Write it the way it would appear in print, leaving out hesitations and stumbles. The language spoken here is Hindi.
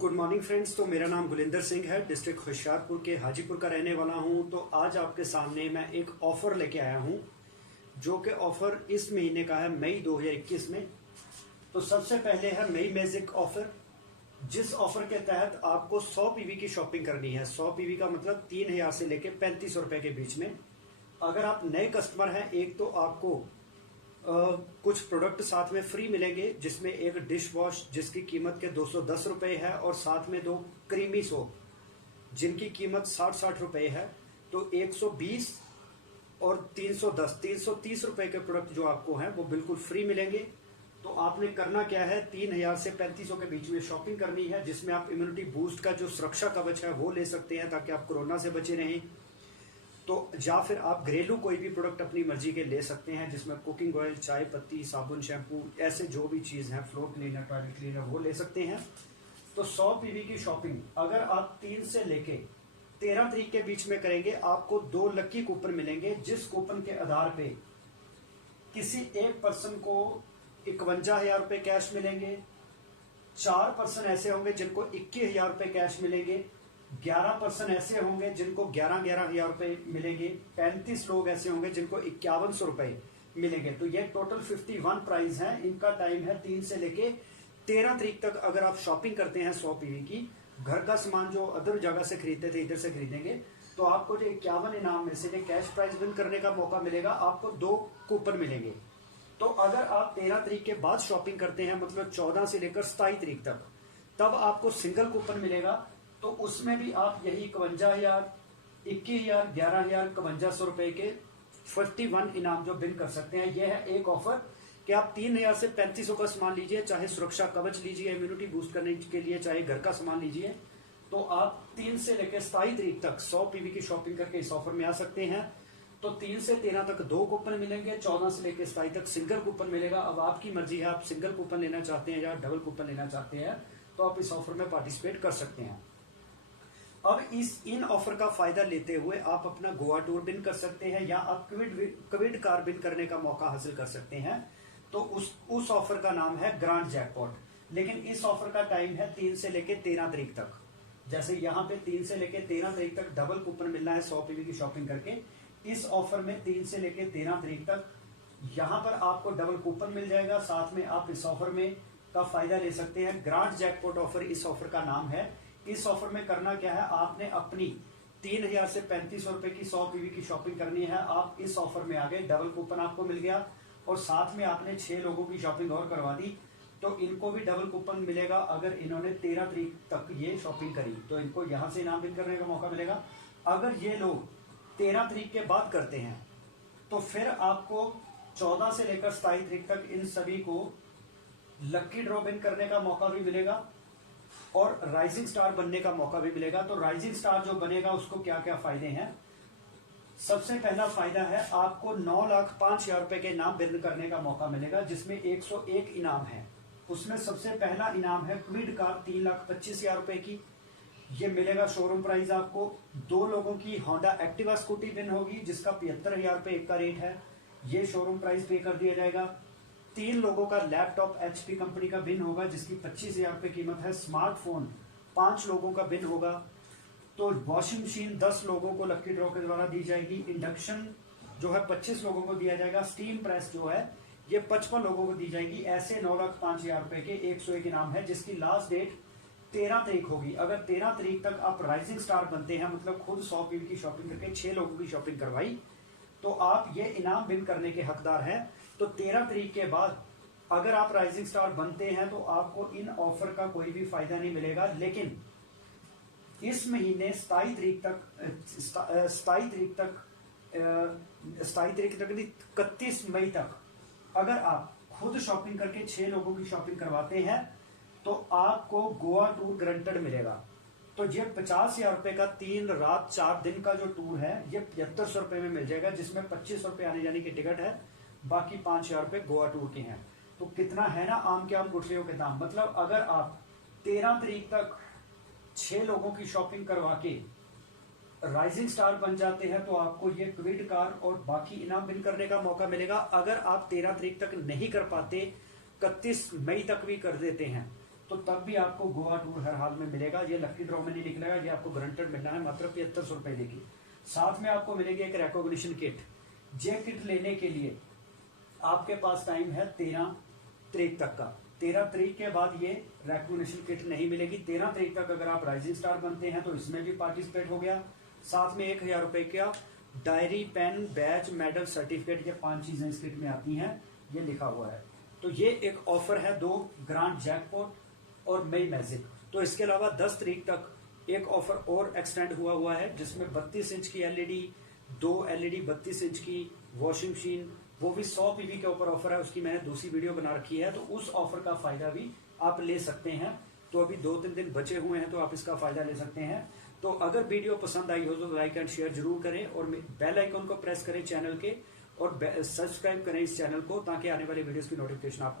Good morning friends. तो मेरा नाम गुलिंदर सिंह है, डिस्ट्रिक्ट होशियारपुर के हाजीपुर का रहने वाला हूं। तो आज आपके सामने मैं एक ऑफर लेके आया हूं, जो कि ऑफर इस महीने का है, मई 2021 में। तो सबसे पहले है मई मैजिक ऑफर, जिस ऑफर के तहत आपको 100 पीवी की शॉपिंग करनी है। 100 पीवी का मतलब 3000 से लेके 3500 रुपए के बीच में। अगर आप नए कस्टमर हैं, एक तो आपको कुछ प्रोडक्ट साथ में फ्री मिलेंगे, जिसमें एक डिश वॉश जिसकी कीमत के 210 रुपए है, और साथ में 2 क्रीमी सोप जिनकी कीमत 60 रुपए है। तो 120 और 330 रुपए के प्रोडक्ट जो आपको हैं वो बिल्कुल फ्री मिलेंगे। तो आपने करना क्या है, 3000 से 3500 के बीच में शॉपिंग करनी है, जिसमें आप इम्यूनिटी बूस्ट का जो सुरक्षा कवच है वो ले सकते हैं, ताकि आप कोरोना से बचे रहें। तो या फिर आप घरेलू कोई भी प्रोडक्ट अपनी मर्जी के ले सकते हैं, जिसमें कुकिंग ऑयल, चाय पत्ती, साबुन, शैम्पू, ऐसे जो भी चीज है, फ्लोर क्लीनर, टॉयलेट क्लीनर, वो ले सकते हैं। तो 100 पीवी की शॉपिंग अगर आप 3 से लेके 13 तारीख के बीच में करेंगे, आपको 2 लकी कूपन मिलेंगे, जिस कूपन के आधार पे किसी एक पर्सन को 51,000 रुपए कैश मिलेंगे। 4 पर्सन ऐसे होंगे जिनको 21,000 रुपए कैश मिलेंगे। 11 पर्सन ऐसे होंगे जिनको 11,000 रुपए मिलेंगे। 35 लोग ऐसे होंगे जिनको 5100 रुपए मिलेंगे। तो ये टोटल 51 प्राइस है। इनका टाइम है 3 से लेके 13 तारीख तक। अगर आप शॉपिंग करते हैं 100 पीवी की, घर का सामान जो अदर जगह से खरीदते थे इधर से खरीदेंगे, तो आपको जो 51 इनाम में से कैश प्राइज विन करने का मौका मिलेगा, आपको 2 कूपन मिलेंगे। तो अगर आप 13 तारीख के बाद शॉपिंग करते हैं, मतलब 14 से लेकर 27 तारीख तक, तब आपको सिंगल कूपन मिलेगा। तो उसमें भी आप यही 51,000, 21,000, 11,000, 5100 रुपए के 51 इनाम जो बिन कर सकते हैं। यह है एक ऑफर कि आप 3000 से 3500 का सामान लीजिए, चाहे सुरक्षा कवच लीजिए इम्यूनिटी बूस्ट करने के लिए, चाहे घर का सामान लीजिए, तो आप 3 से लेकर 27 तारीख तक 100 पीवी की शॉपिंग करके इस ऑफर में आ सकते हैं। तो 3 से 13 तक 2 कूपन मिलेंगे, 14 से लेकर 27 तक सिंगल कूपन मिलेगा। अब आपकी मर्जी है, आप सिंगल कूपन लेना चाहते हैं या डबल कूपन लेना चाहते हैं, तो आप इस ऑफर में पार्टिसिपेट कर सकते हैं। अब इन ऑफर का फायदा लेते हुए आप अपना गोवा टूर बिन कर सकते हैं, या आप क्विड कार बिन करने का मौका हासिल कर सकते हैं। तो उस ऑफर का नाम है ग्रांड जैकपॉट। लेकिन इस ऑफर का टाइम है 3 से लेके 13 तारीख तक। जैसे यहाँ पे 3 से लेके 13 तारीख तक डबल कूपन मिलना है 100 पीवी की शॉपिंग करके। इस ऑफर में 3 से लेके 13 तारीख तक यहाँ पर आपको डबल कूपन मिल जाएगा। साथ में आप इस ऑफर में का फायदा ले सकते हैं। ग्रांड जैकपॉट ऑफर इस ऑफर का नाम है। इस ऑफर में करना क्या है, आपने अपनी 3000 से 3500 रुपए की 100 पीवी की शॉपिंग करनी है। आप इस ऑफर में आ गए, डबल कूपन आपको मिल गया, और साथ में आपने 6 लोगों की शॉपिंग और करवा दी, तो इनको भी डबल कूपन मिलेगा। अगर इन्होंने 13 तारीख तक ये शॉपिंग करी, तो इनको यहां से इनाम विन करने का मौका मिलेगा। अगर ये लोग 13 तारीख के बाद करते हैं, तो फिर आपको 14 से लेकर 27 तारीख तक इन सभी को लकी ड्रॉ विन करने का मौका भी मिलेगा, और राइजिंग स्टार बनने का मौका भी मिलेगा। तो राइजिंग स्टार जो बनेगा उसको क्या क्या फायदे हैं। सबसे पहला फायदा है, आपको 9,05,000 रुपए के इनाम विन करने का मौका मिलेगा, जिसमें 101 इनाम है। उसमें सबसे पहला इनाम है क्विड कार 3,25,000 रुपए की। ये मिलेगा शोरूम प्राइस आपको। 2 लोगों की होंडा एक्टिवा स्कूटी विन होगी, जिसका 75,000 रुपए एक का रेट है। ये शोरूम प्राइस पे कर दिया जाएगा। 3 लोगों का लैपटॉप एचपी कंपनी का बिन होगा, जिसकी 25,000 रुपए कीमत है। स्मार्टफोन 5 लोगों का बिन होगा। तो वॉशिंग मशीन 10 लोगों को लकी ड्रॉ के द्वारा दी जाएगी। इंडक्शन जो है 25 लोगों को दिया जाएगा। स्टीम प्रेस जो है ये 55 लोगों को दी जाएगी। ऐसे 9,05,000 रुपए के 101 इनाम है, जिसकी लास्ट डेट 13 तारीख होगी। अगर 13 तारीख तक आप राइजिंग स्टार बनते हैं, मतलब खुद 100 पीवी की शॉपिंग करके 6 लोगों की शॉपिंग करवाई, तो आप ये इनाम विन करने के हकदार हैं। तो 13 तारीख के बाद अगर आप राइजिंग स्टार बनते हैं, तो आपको इन ऑफर का कोई भी फायदा नहीं मिलेगा। लेकिन इस महीने 27 तारीख तक 31 मई तक अगर आप खुद शॉपिंग करके 6 लोगों की शॉपिंग करवाते हैं, तो आपको गोवा टूर गारंटेड मिलेगा। तो ये 50,000 रुपए का 3 रात 4 दिन का जो टूर है, ये 7500 रुपए में मिल जाएगा, जिसमें 2500 रुपए आने जाने की टिकट है, बाकी 5,000 रुपए गोवा टूर के हैं। तो कितना है ना, आम के आम गुठलियों के दाम। मतलब अगर आप 13 तारीख तक 6 लोगों की शॉपिंग करवा के राइजिंग स्टार बन जाते हैं, तो आपको ये क्विड कार और बाकी इनाम विन करने का मौका मिलेगा। अगर आप 13 तारीख तक नहीं कर पाते, 31 मई तक भी कर देते हैं, तो तब भी आपको गोवा टूर हर हाल में मिलेगा। ये लकी ड्रॉ में नहीं निकलेगा, ये आपको गारंटेड मिलना है मात्र 7500 रुपए देगी। साथ में आपको मिलेगी एक रिकॉग्निशन किट। ये किट लेने के लिए आपके पास टाइम है 13 तारीख तक का। 13 तारीख के बाद ये रिकॉग्निशन किट नहीं मिलेगी। 13 तारीख तक अगर आप राइजिंग स्टार बनते हैं तो इसमें भी पार्टिसिपेट हो गया। साथ में 1000 रुपए का diary, pen, badge, medal, certificate, ये 5 चीजें इस किट में आती हैं, ये लिखा हुआ है। तो ये एक ऑफर है 2 ग्रांड जैकपॉट और मई मैजिक। तो इसके अलावा 10 तारीख तक एक ऑफर और एक्सटेंड हुआ है जिसमें 32 इंच की एलईडी, 2 एलईडी 32 इंच की वॉशिंग मशीन, वो भी 100 पीवी के ऊपर ऑफर है। उसकी मैंने दूसरी वीडियो बना रखी है, तो उस ऑफर का फायदा भी आप ले सकते हैं। तो अभी 2-3 दिन बचे हुए हैं, तो आप इसका फायदा ले सकते हैं। तो अगर वीडियो पसंद आई हो तो लाइक एंड शेयर जरूर करें और बेल आइकन को प्रेस करें चैनल के, और सब्सक्राइब करें इस चैनल को, ताकि आने वाले वीडियोस की नोटिफिकेशन आपको